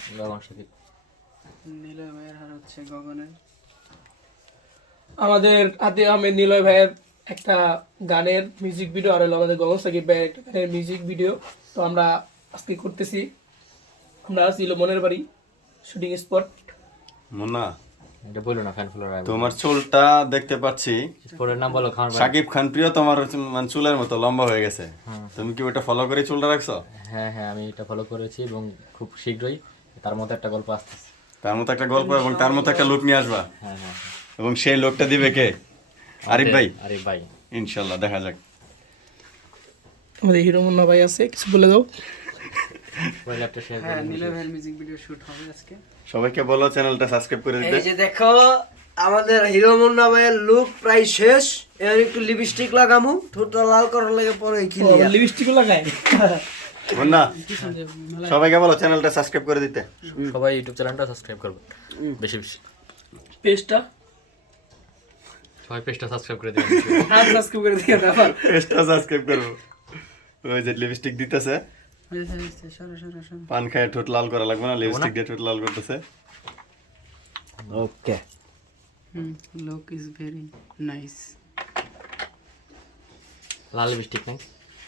গগন সাকিব। নিলয় ভাইয়ের আর হচ্ছে গগনের। আমাদের আতিক আহমেদ নিলয় ভাইয়ের একটা গানের মিউজিক ভিডিও, আর হলো আমাদের গগন সাকিব ভাইয়ের একটা গানের মিউজিক ভিডিও। তো আমরা আজকে করতেছি, আমরা ছিল মনের বাড়ি শুটিং স্পট। মুন্না, এটা বলো না, ফ্যান ফলোয়ার তোমার চুলটা দেখতে পাচ্ছি পরের নাম বলো খান ভাই। সাকিব খান প্রিয়, তোমার মানে চুলের মতো লম্বা হয়ে গেছে। তুমি কি ওটা ফলো করে চুলটা রাখছো? হ্যাঁ হ্যাঁ, আমি এটা ফলো করেছি এবং খুব শীঘ্রই তার মতো একটা গল্প আসতেছে। তার মতো একটা গল্প এবং তার মতো একটা লুক নিয়ে আসবা, হ্যাঁ হ্যাঁ, এবং সেই লোকটা দিবে কে? আরিফ ভাই। আরিফ ভাই। ইনশাল্লাহ দেখা যাক। আমাদের হিরো মুন্না ভাই আছে, কিছু বলে দাও। পরে ল্যাপটপ শেয়ার হ্যাঁ, করে নিলয় ভাইয়ের মিউজিক ভিডিও শুট হবে আজকে। সবাইকে বলো চ্যানেলটা সাবস্ক্রাইব করে দিতে। এই যে দেখো আমাদের হিরো মুন্না ভাইয়ের লুক প্রায় শেষ। এর একটু লিপস্টিক লাগামু, ঠোঁটটা লাল করার লাগে পরে ক্লিয়ার। লিপস্টিক লাগায়। মুন্না, সবাইকে বলো চ্যানেলটা সাবস্ক্রাইব করে দিতে। সবাই ইউটিউব চ্যানেলটা সাবস্ক্রাইব করবে বেশি বেশি। পেজটা সবাই পেজটা সাবস্ক্রাইব করে দেবেন। আর সাবস্ক্রাইব করে দিয়ে দাও। পেজটা সাবস্ক্রাইব করবো। ওই যে লিপস্টিক দিতেছে, সরো সরো সরো। পান খায় ঠোঁট লাল করা লাগবে না, লিপস্টিক দিয়ে ঠোঁট লাল করতেছে। Okay, look is very nice. লাল লিপস্টিক নাই,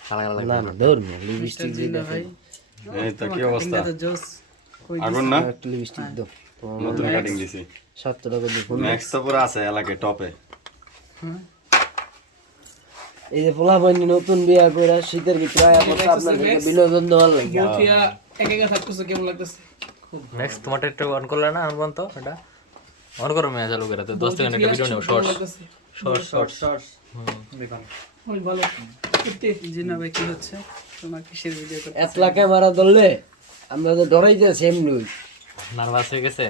কালা কালা না না দৌড় না, লিপস্টিক দিয়ে জিনা ভাই, এই তো কি অবস্থা, তো জোস। কই আগুন না? একটু লিপস্টিক দাও। তোমার নতুন কাটিং দিছি। 7 টাকা দিয়ে ম্যাক্স তো পুরো আছে এলাকায় টপে। এই যে পোলা বন্ধু নতুন বিয়া কইরা শীতের ভিতরে আয়া পড়ছে আপনাদেরকে বিনোদন দেওয়ার লাগে। বলতিয়া এক একা থাকতেছে, কেমন লাগতেছে? নেক্সট তোমারটা একটু অন করলে না আমি বলতো এটা অন করো মেয়ে চালু করে 10 সেকেন্ড একটা ভিডিও নেও শর্টস শর্টস অনেক ভালো। সত্যি। জিনা ভাই কি হচ্ছে? তোমার কিসের ভিডিও করতে? এতলা ক্যামেরা ধরলে আমরা তো ডরাইতেছি এমনি। নার্ভাস হয়ে গেছে।